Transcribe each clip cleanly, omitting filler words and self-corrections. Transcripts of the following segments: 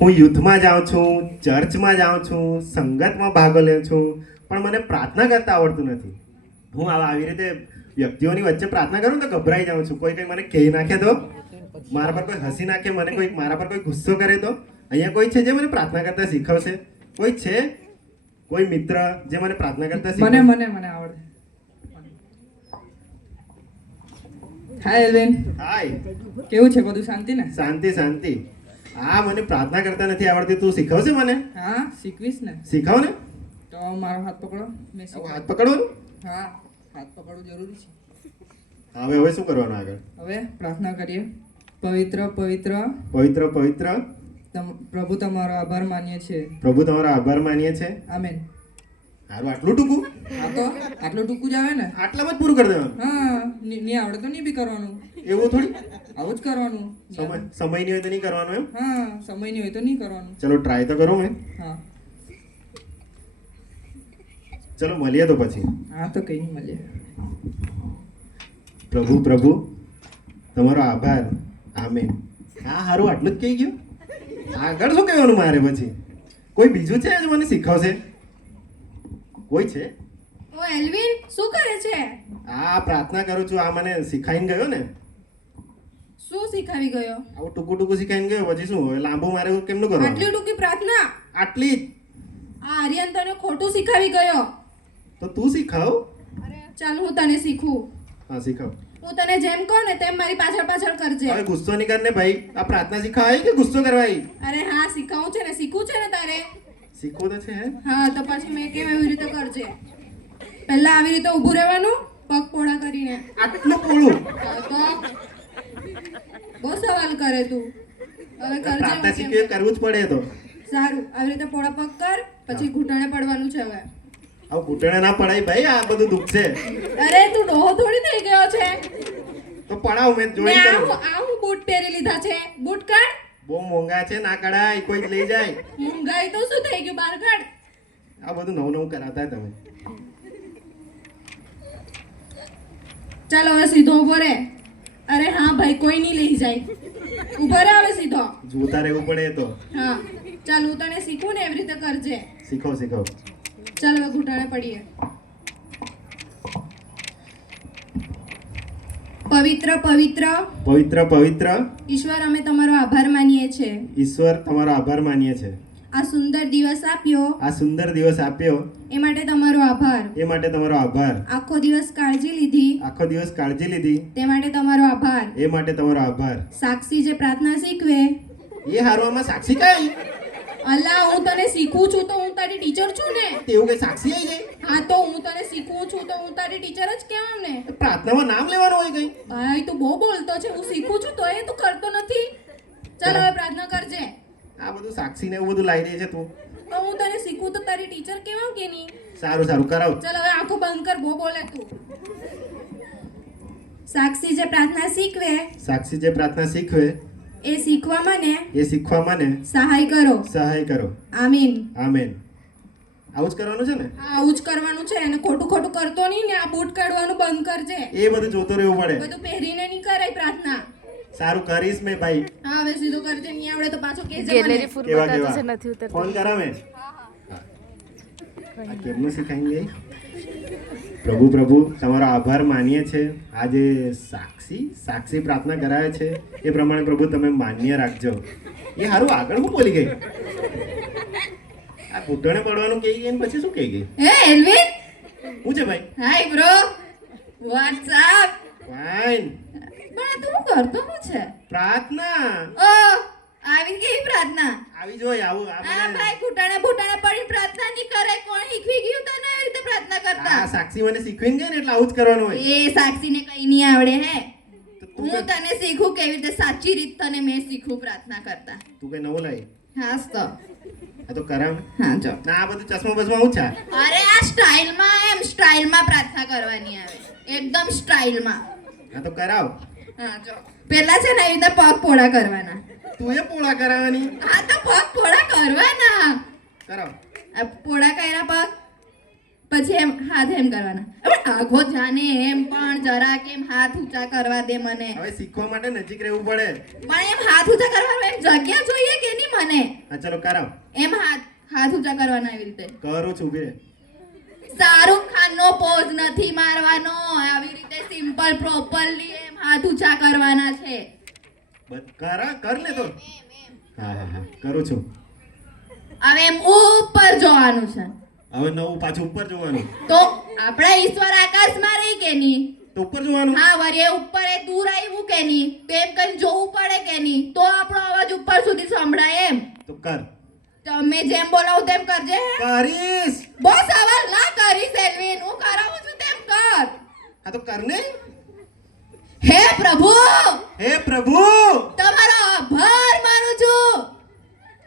હું યુથમાં જાઉં છું, ચર્ચમાં જાઉં છું, સંગતમાં ભાગ લઉં છું, પણ મને પ્રાર્થના કરતા આવડતું નથી. હું આવી રીતે વ્યક્તિઓની વચ્ચે પ્રાર્થના કરું તો ગભરાઈ જાઉં છું. કોઈ મને કહી નાખે તો, મારા પર કોઈ હસી નાખે, મને કોઈ મારા પર કોઈ ગુસ્સો કરે તો. અહીંયા કોઈ છે જે મને પ્રાર્થના કરતા શીખવશે? કોઈ છે? કોઈ મિત્ર જે મને પ્રાર્થના કરતા શીખવે? મને આવડે. હાય એલ્વિન. હાય. કેવું છે બધું? શાંતિ ને? શાંતિ શાંતિ. હા, મને પ્રાર્થના કરતા નથી આવડતી. તું શીખવશે મને? હા, શીખવીશ ને. શીખવ ને. તો મારો હાથ પકડો. મેં હાથ પકડવાનું? હા, હાથ પકડવું જરૂરી છે. હવે શું કરવાનું આગળ? હવે પ્રાર્થના કરીએ. પવિત્ર પવિત્ર પવિત્ર પવિત્ર પ્રભુ તમારો આભાર માનીએ છીએ. પ્રભુ તમારો આભાર માનીએ છીએ. આમેન. સારું, આટલું ટૂંકું? હા, તો આટલું ટૂંકું જ આવે ને. આટલામાં જ પૂરું કરી દેવાનું? હા, નહીં આવડે તો નહીં બી કરવાનું. એવું થોડી? આવું જ કરવાનું. સમય નહીં હોય તો નહીં કરવાનું એમ? હા, સમય નહીં હોય તો નહીં કરવાનું. ચલો ટ્રાય તો કરું મેં. હા, ચલો મળીએ તો પછી. હા, તો કઈ નહીં મળીએ. પ્રભુ પ્રભુ તમારો આભાર. આમેન. હા, સારું, આટલું જ કહી ગયું. આગળ શું કહેવાનું મારે પછી? કોઈ બીજું છે જે મને શીખવશે? કોઈ છે? ઓ એલ્વિન, શું કરે છે? હા, પ્રાર્થના કરું છું. આ મને શીખાઈને ગયો ને. શું શીખાવી ગયો? આવું ટૂંકું ટૂંકું શીખાઈને ગયો, પછી શું હવે લાંબુ મારે કેમનું કરવાનું? આટલી ટૂંકી પ્રાર્થના? આટલી જ. આ આર્યન તને ખોટું શીખાવી ગયો. તો તું શીખાવ. ચાલ હું તને શીખું. હા, શીખાવ. હું તને જેમ કહું ને તેમ મારી પાછળ પાછળ કરજે. હવે ગુસ્સો નહીં કર ને ભાઈ. આ પ્રાર્થના શીખાવાય કે ગુસ્સો કરવાય? અરે હા, શીખવું છે ને, શીખવું છે ને તારે. શીખવું તો છે. હા, તો પછી મેં કેમ એવી રીતે કરજે. પહેલા આવી રીતે ઊભું રહેવાનું, પગ પોળા કરીને. આટલું પોળું? હા, તો બહુ સવાલ કરે તું. હવે કરજે. પ્રાર્થના શીખવી કરવું જ પડે તો. સારું, આવી રીતે પોળા પગ કર, પછી ઘૂંટણે પડવાનું છે હવે. હવે ઘૂંટણે ના પડાય ભાઈ, આ બધું દુઃખ છે. અરે તું ડોહો થોડી થઈ ગયો છે. તો પડાવ, મેં ને જોઈ આ કરું. હું બૂટ પહેરી લીધા છે. બૂટ કાઢ. બહુ મોંઘા છે, ના કઢાય, કોઈ જ લઈ જાય. મોંઘાઈ તો શું થઈ ગયું, બહાર કાઢ. આ બધું નવું નવું કરાતા તમે. ચાલો હવે સીધો ઉભો રે. અરે હા ભાઈ, કોઈ નહીં લઈ જાય. ઉભો રે હવે સીધો. જોતા રહેવું પડે તો. હા, ચાલ હું તને શીખું ને એવી રીતે કરજે. શીખો શીખો. ચાલ હવે ઘૂંટણે પડીએ. પવિત્ર પવિત્ર પવિત્ર પવિત્ર ઈશ્વર, અમે તમારો આભાર માનીએ છીએ. ઈશ્વર, તમારો આભાર માનીએ છીએ. આ સુંદર દિવસ આપ્યો આ સુંદર દિવસ આપ્યો એ માટે તમારો આભાર. એ માટે તમારો આભાર. આખો દિવસ કાળજી લીધી આખો દિવસ કાળજી લીધી તે માટે તમારો આભાર. એ માટે તમારો આભાર. સાક્ષી જે પ્રાર્થના શીખવે એ હારું, આમાં સાક્ષી કઈ? અલ્લા, હું તને શીખું છું તો હું તારી ટીચર છું ને. તેવું કઈ સાક્ષી આવી જાય? હા, તો હું તને શીખું છું તો હું તારી ટીચર જ કહેવાય ને. પ્રાર્થનામાં નામ લેવાનું હોય કઈ? ભાઈ તું બહુ બોલતો છે. હું શીખું છું તો એ તું કરતો નથી. ચાલ હવે પ્રાર્થના કરજે. આ બધું સાક્ષી ને એવું બધું લાવી દે છે તું. તો હું તને શીખું તો તારી ટીચર કહેવાય કે નહીં? સારું સારું, કરાવ. ચાલ હવે આંખો બંધ કર, બહુ બોલે તું. સાક્ષી જે પ્રાર્થના શીખવે સાક્ષી જે પ્રાર્થના શીખવે એ શીખવા મને એ શીખવા મને સહાય કરો. સહાય કરો. આમીન. આમેન. આવું જ કરવાનું છે ને? હા, આવું જ કરવાનું છે. અને ખોટું ખોટું કરતો નહીં ને. આ બૂટ કાઢવાનું બંધ કરજે. એ બધું જોતો રહેવું પડે. બધું પહેરીને નહીં કરાય પ્રાર્થના. સારું, કરીશ મેં ભાઈ. હા, હવે સીધું કરજે. નહીં આવડે તો પાછો કહેજે ગેલેરી મને. ફૂલ કેવા બતાતો કેવા? છે, નથી ઉતરતું. ફોન કરાવે. આ કેમનું શીખાઈને? પ્રભુ પ્રભુ તમારો આભાર માનીએ છે. આજે સાક્ષી પ્રાર્થના કરાવે છે એ પ્રમાણે પ્રભુ તમે માન્ય રાખજો. એ હારું, આગળ હું બોલી ગઈ? આ ઘૂંટણે પડવાનું કહી ગઈ ને પછી શું કહી ગઈ? હે એલ્વિન. શું છે ભાઈ? Hi bro. What's up? Fine. પણ તું કરતો શું છે? પ્રાર્થના ઓ, આવી કેવી પ્રાર્થના? આવી જોઈએ. આવું આ આ મને ભાઈ ઘૂંટણે ભૂંટણે પડી પ્રાર્થના નહીં કરે. કોણ શીખવી ગયું તને એવી રીતે પ્રાર્થના આ કરતા? સાક્ષી મને શીખવીને ગઈ ને એટલે આવું જ કરવાનું હોય. એ સાક્ષીને કઈ નહીં આવડે હે. તો તું હું તને શીખું કેવી રીતે સાચી રીત તને મેં શીખું પ્રાર્થના કરતા. તું કઈ નવું લાવી? હાસ તો. આ તો કરાવ. હા, જો. ના, આ બધું ચશ્મા બસમાં આવું છે. અરે આ સ્ટાઇલમાં પ્રાર્થના કરવાની આવે. એકદમ સ્ટાઇલમાં. આ તો કરાવ. હા, જો. પહેલા છે ને એવી રીતે પગ પોળા કરવાના. તું એ પોળા કરાવવાની. હા, તો પગ પોળા કરવાના. કરાવ. આ પોળા કર્યા પગ પછી એમ હાથ એમ કરવાના. હવે આઘો જાને એમ પણ જરા કેમ હાથ ઊંચા કરવા દે મને. હવે શીખવા માટે નજીક રહેવું પડે. પણ એમ હાથ ઊંચા કરવાનું એમ જગ્યા જોઈએ કે નહીં મને હા ચલો કરાવ. એમ હાથ ઊંચા કરવાના એવી રીતે. કરું છું ઉભી રહે. શાહરુખ ખાન નો પોઝ નથી મારવાનો, આવી રીતે સિમ્પલ પ્રોપરલી એમ હાથ ઊંચા કરવાના છે. કર લે તો. હા હા હા કરું છું. હવે એમ ઉપર જોવાનું છે. હવે નવું પાછું ઉપર જોવાનું. તો આપણા ઈશ્વર આકાશમાં રહી કે નહીં? તો ઉપર જોવાનું. હા વળી એ ઉપર એ દૂર આવ્યું કે નહીં? તો એમ કઈ જોવું પડે કે નહીં? તો આપણો અવાજ ઉપર સુધી સંભળાય એમ. તો કર. તમે જેમ બોલાવું તેમ કરજે. કરીશ. બહુ સવાલ ના કરીશ એલ્વિન, હું કરાવું છું તેમ કર. હા તો કર ને. હે પ્રભુ, હે પ્રભુ, તમારો આભાર માનું છું.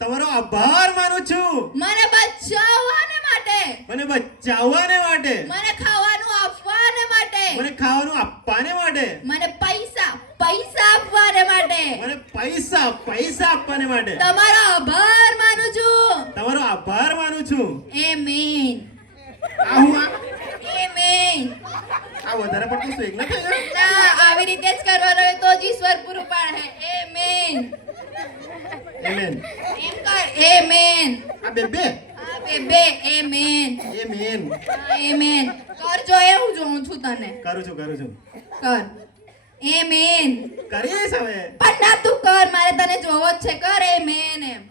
તમારો આભાર માનું છું. મને બચાવવાને માટે, મને બચાવવાને માટે, મને ખાવાનું આપવાને માટે, મને ખાવાનું આપવાને માટે, મને પૈસા આપવાને માટે, મને પૈસા આપવાને માટે તમારો આભાર માનું છું. તમારો આભાર માનું છું. આમેન. આ હું આ વધારે પડતું સ્વેગ ના થઈ ગયું? ના, આવી રીતે જ કરવાનું હોય તો જ ઈશ્વર પૂરું પાડે. આમેન. આમેન. એમ કર. આમેન. આ બે આ બે આમેન. આમેન. આમેન. કરજો એ હું જોઉં છું તને. કરું છું કર. આમેન. કરીશ હવે. પણ ના તું કર, મારે તને જોવો જ છે. કર આમેન એમ.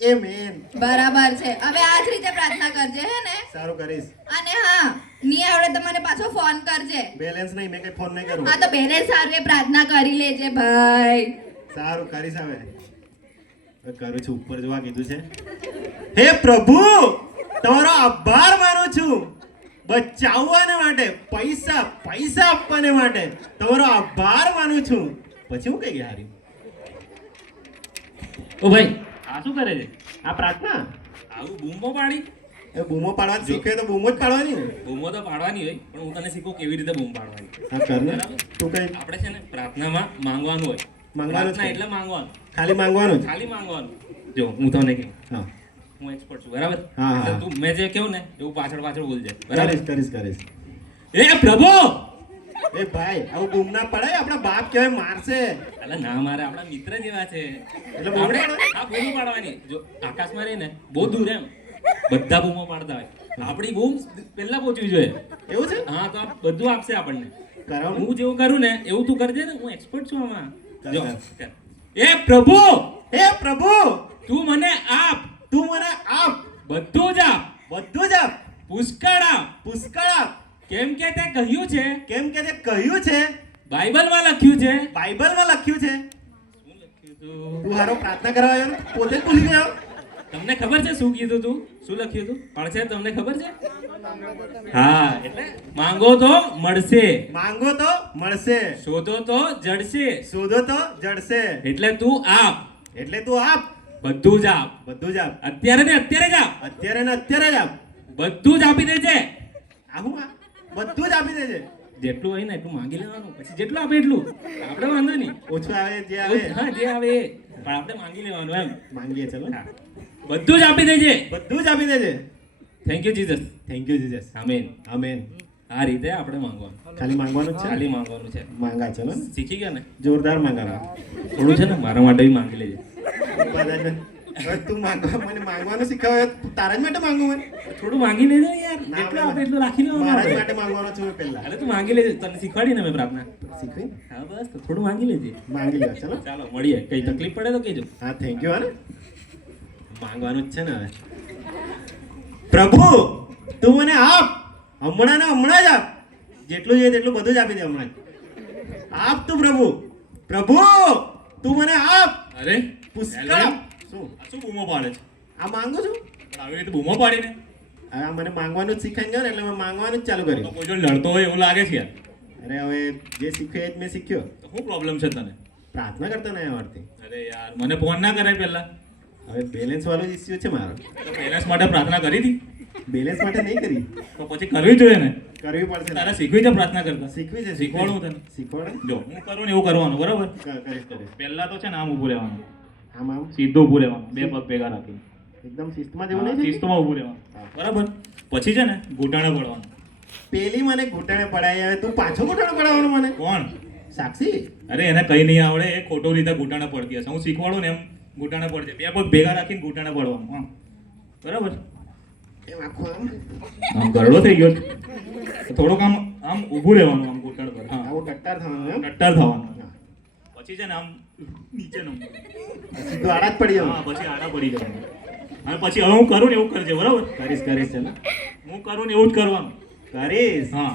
આમેન. બરાબર છે. હવે આ જ રીતે પ્રાર્થના કરજે હે ને. સારું કરીશ. અને હા, નહીં આવડે તો મને પાછો ફોન કરજે. બેલેન્સ નહીં, મેં કઈ ફોન નહીં કરું. હા તો બેને સારું પ્રાર્થના કરી લેજે ભાઈ. સારું કરીશ હવે. કરું છું, ઉપર જોવા કીધું છે. હે પ્રભુ, તમારો આભાર માનું છું. બચાવવાને માટે, પૈસા આપવાને માટે તમારો આભાર માનું છું. પછી હું કઈ ગયા હારી? ઓ ભાઈ આ શું કરે છે? આ પ્રાર્થના. આવું બૂમો પાડી? એ બૂમો પાડવા શીખે તો બૂમો જ પાડવાની ને. બૂમો તો પાડવાની હોય, પણ હું તને શીખું કેવી રીતે બૂમ પાડવાની. હા કર ને. તું કઈ આપણે છે ને પ્રાર્થનામાં માંગવાનું હોય. માંગવાનું પ્રાર્થના છે. એટલે માંગવાનું, ખાલી માંગવાનું જ. ખાલી માંગવાનું. જો હું તને કહું, હા હું એક્સપર્ટ છું બરાબર. હા, હા. એટલે તું મેં જે કહું ને એવું પાછળ બોલજે બરાબર. કરીશ. એ પ્રભુ, એ ભાઈ આવું બૂમ ના પડાય, આપણા બાપ કહેવાય મારશે. અલા ના મારે આપણા મિત્ર જેવા છે એટલે બૂમ આપણે પાડવાની? આ બૂમો પાડવાની. જો આકાશમાં રહી ને બહુ દૂર એમ બધા બૂમો પાડતા હોય, આપણી બૂમ પહેલા પહોંચવી જોઈએ. એવું છે? હા તો આ બધું આપશે આપણને. કરાવો. હું જેવું કરું ને એવું તું કરજે ને, હું એક્સપર્ટ છું આમાં. કર, જો કર. એ પ્રભુ, હે પ્રભુ, તું મને આપ, તું મને આપ, બધું જ આપ, બધું જ આપ, પુષ્કળ આપ. પુષ્કળ આપ. કેમ કે તે કહ્યું છે, કેમ કે તે કહ્યું છે, બાઇબલમાં લખ્યું છે. બાઇબલમાં લખ્યું છે. શું લખ્યું તું? તું હારો પ્રાર્થના કરવા આવ્યો ને પોતે જ ભૂલી ગયો. તમને ખબર છે શું કીધું તું? શું લખ્યું તું? પડશે તમને ખબર છે? હા એટલે માંગો તો મળશે, માંગો તો મળશે, શોધો તો જડશે. શોધો તો જડશે. એટલે તું આપ, એટલે તું આપ, બધું જ આપ. બધું જ આપ. અત્યારે ને અત્યારે જ આપ, અત્યારે ને અત્યારે જ આપ. બધું જ આપી દેજે. આવું આ બધું જ આપી દેજે. જેટલું હોય ને એટલું માંગી લેવાનું, પછી જેટલું આપે એટલું આપણે વાંધો નહીં. ઓછું આવે જે આવે. હા જે આવે એ. પણ આપણે માંગી લેવાનું એમ. માંગીએ ચલો. હા. બધું જ આપી દેજે. બધું જ આપી દેજે. Thank you Jesus. Thank you Jesus. Amen. Amen. આ રીતે આપણે માંગવાનું, ખાલી માંગવાનું જ છે. ખાલી માંગવાનું છે. માંગા ચલો ને. શીખી ગયા ને? જોરદાર માંગા. થોડું છે ને મારા માટે બી માંગી લેજે. હવે તું માંગવા મને માંગવાનું શીખવે, તારા જ માટે માંગુ મને. થોડું માંગી લેજો યાર. ના, જેટલું ના. આપે એટલું રાખી લેવાનું મારા જ આપણે. માટે માંગવાનો છું મેં પહેલા. અરે તું માંગી લેજે, તને શીખવાડી ને મેં પ્રાર્થના. શીખવી હા બસ તો થોડું માંગી લેજે. માંગી લે ચલો. ચાલો મળીએ. કઈ તકલીફ પડે તો કહેજો. હા થેન્ક યુ. હા માંગવાનું જ છે ને હવે. પ્રભુ તું મને આપ, હમણાં ને હમણાં જ આપ. જેટલું જોઈએ તેટલું બધું જ આપી દે હમણાં જ. આપ તું પ્રભુ. પ્રભુ તું મને આપ. અરે પુષ્કળ એલ્વિન, આપ. શું આ શું બૂમો પાડે છે? આ માંગુ છું. પણ આવી રીતે બૂમો પાડીને હવે આ મને માંગવાનું જ શીખાઈ ગયો ને એટલે મેં માંગવાનું જ ચાલુ તો કર્યું. કોઈ જો લડતો હોય એવું લાગે છે યાર. અરે હવે જે શીખ્યો એ જ મેં શીખ્યો. તો શું પ્રોબ્લેમ છે તને? પ્રાર્થના કરતો નહીં આવડતી. અરે યાર મને ફોન ના કરાય પહેલા. હવે બેલેન્સ વાળો ઇસ્યુ છે મારો. તો પેરેન્ટ્સ માટે પ્રાર્થના કરી હતી બેલેન્સ માટે નહીં કરી. તો પછી કરવી જોઈએ ને. કરવી પડશે. તારે શીખવી છે પ્રાર્થના કરતા. શીખવી છે. શીખવાડું તને. શીખવાડે. જો હું કરું ને એવું કરવાનું બરાબર. કરીશ. પહેલા તો છે ને આમ ઊભું રહેવાનું, આમ આમ સીધું ઊભું રહેવાનું, બે પગ ભેગા રાખીને એકદમ શિસ્તમાં જેવું નહીં. શિસ્તમાં ઊભું રહેવાનું હા. બરાબર. પછી છે ને ઘૂંટણે પડવાનું. પેલી મને ઘૂંટણે પડાય, હવે તું પાછો ઘૂંટણે પડાવવાનો મને. કોણ? સાક્ષી. અરે એને કઈ નહીં આવડે, એ ખોટો રીતે ઘૂંટણે પડતી હશે. હું શીખવાડું ને એમ ઘૂંટાણે પડજે. બે પગ ભેગા રાખીને ઘૂંટાણે પડવાનું. આમ બરાબર. એમ આખું આમ આમ ગરડો થઈ ગયો છે. થોડુંક આમ આમ ઊભું રહેવાનું આમ ઘૂંટણ પર. હા આવું ટટ્ટાર થવાનું એમ ટટ્ટાર થવાનું. પછી છે ને આમ નીચે નમવું. સીધું આડા જ પડી હા જવાનું. પછી આડા પડી જવાનું. અને પછી હવે હું કરું ને એવું કરજે બરાબર. કરીશ કરીશ ચાલો હું કરું ને એવું જ કરવાનું. કરીશ. હા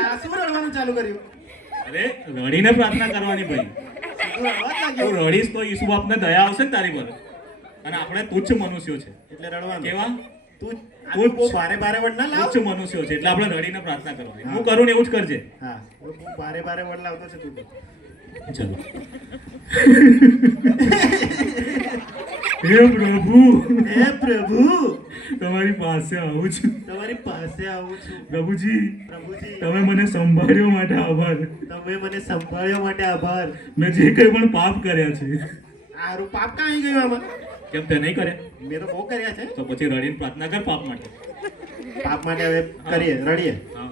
આ શું રડવાનું ચાલુ કર્યું? અરે રડીને પ્રાર્થના કરવાની ભાઈ. સીધું રડવા જ તું લાગ્યો. રડીશ તો ઈસુ બાપને દયા આવશે ને તારી પર. અને આપણે તુચ્છ મનુષ્યો છે. એટલે રડવાનું. કેવા? તું તું બહુ ભારે ભારે વડ ના લાવ. તુચ્છ મનુષ્યો છે એટલે આપણે રડીને પ્રાર્થના કરવાની. હું કરું ને એવું જ કરજે. હા બહુ ભારે ભારે વડ લાવતો છે તું તો. ચલો. હે પ્રભુ, હે પ્રભુ તમારી પાસે આવું છું. તમારી પાસે આવું છું. પ્રભુજી, પ્રભુજી તમે મને સંભાળ્યો માટે આભાર. તમે મને સંભાળ્યો માટે આભાર. મેં જે કંઈ પણ પાપ કર્યા છે. આરું પાપ કાં આવી ગયું આમાં? કેમ તે નહીં કર્યા? મેં તો બહુ કર્યા છે. તો પછી રડીને પ્રાર્થના કર પાપ માટે. પાપ માટે હવે કરીએ રડીએ. હા.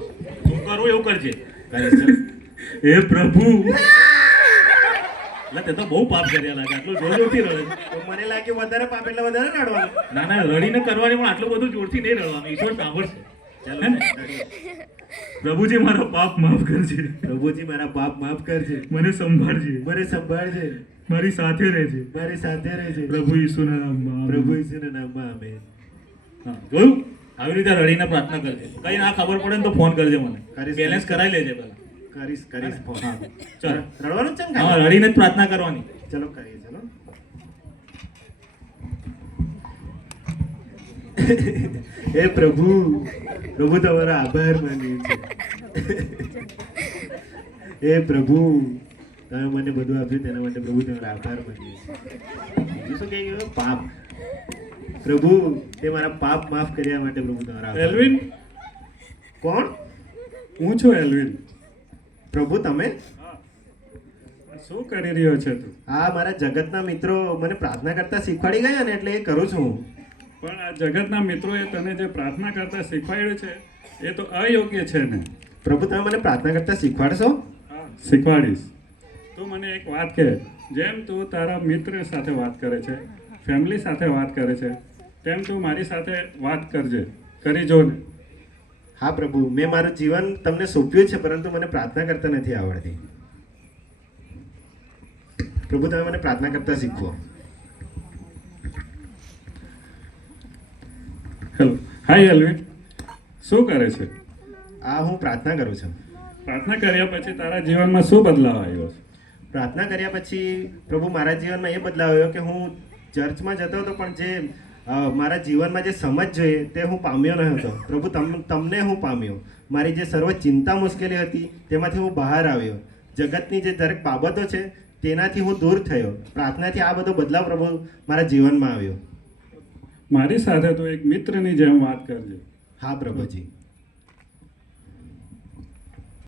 હું કરું એવું કરજે. કરીશ ચાલ. હે પ્રભુ. એટલે તે તો બહુ પાપ કર્યા લાગે. આટલું જોર જોરથી રડે છે. તો મને લાગ્યું વધારે પાપ એટલે વધારે રડવાનું. ના ના રડીને કરવાની પણ આટલું બધું જોરથી નહીં રડવાનું. ઈશ્વર સાંભળશે. ચાલો હે ને? રડીએ. પ્રભુજી મારો પાપ માફ કરજે. પ્રભુજી મારા પાપ માફ કરજે. મને સંભાળજે. મને સંભાળજે. મારી સાથે રહેજે. મારી સાથે રહેજે. પ્રભુ ઈસુના નામમાં. પ્રભુ ઈસુના નામમાં આમેન. હા જોયું? આવી રીતે રડીને પ્રાર્થના કરજે. કઈ ના ખબર પડે ને તો ફોન કરજે મને. કરીશ. બેલેન્સ કરાવી લેજે પહેલા. કરીશ કરીશ ફોન. હા ચાલ. રડવાનું જ છે ને હા ખાલી? રડીને જ પ્રાર્થના કરવાની. ચલો કરીએ ચલો. હે પ્રભુ પ્રભુ તમારો આભાર માનીએ છીએ. હે પ્રભુ તમે મને બધું આપ્યું તેના માટે પ્રભુ તમારો આભાર માનીએ છીએ. બીજું શું કહી ગયું? પાપ. પ્રભુ તે મારા પાપ માફ કર્યા માટે પ્રભુ તમારો આભાર. એલ્વિન, કોણ? હું છું એલ્વિન. પ્રભુ તમે? શું કરી રહ્યો છે તું? આ મારા જગતના મિત્રો મને પ્રાર્થના કરતા શીખવાડી ગયા ને એટલે એ કરું છું હું. પણ આ જગતના મિત્રોએ તને જે પ્રાર્થના કરતા શીખવાડ્યું છે એ તો અયોગ્ય છે ને. પ્રભુ તમે મને પ્રાર્થના કરતા શીખવાડશો? હા, શીખવાડીશ. તું મને એક વાત કહે. જેમ તું તારા મિત્ર સાથે વાત કરે છે, ફેમિલી સાથે વાત કરે છે, તેમ તું મારી સાથે વાત કરજે. કરી જો ને. હા પ્રભુ મેં મારું જીવન તમને સોંપ્યું છે પરંતુ મને પ્રાર્થના કરતા નથી આવડતી. પ્રભુ તમે મને પ્રાર્થના કરતા શીખવો. હેલો, હાય એલ્વિન. શું કરે છે? આ હું પ્રાર્થના કરું છું. પ્રાર્થના કર્યા પછી તારા જીવનમાં શું બદલાવ આવ્યો છે? પ્રાર્થના કર્યા પછી પ્રભુ મારા જીવનમાં એ બદલાવ આવ્યો કે હું ચર્ચમાં જતો હતો પણ જે મારા જીવનમાં જે સમજ જોઈએ તે હું પામ્યો ન હતો. પ્રભુ તમને હું પામ્યો. મારી જે સર્વ ચિંતા મુશ્કેલી હતી તેમાંથી હું બહાર આવ્યો. જગતની જે દરેક બાબતો છે તેનાથી હું દૂર થયો. પ્રાર્થનાથી આ બધો બદલાવ પ્રભુ મારા જીવનમાં આવ્યો. મારી સાથે તું એક મિત્રની જેમ વાત કરજે. હા પ્રભુજી.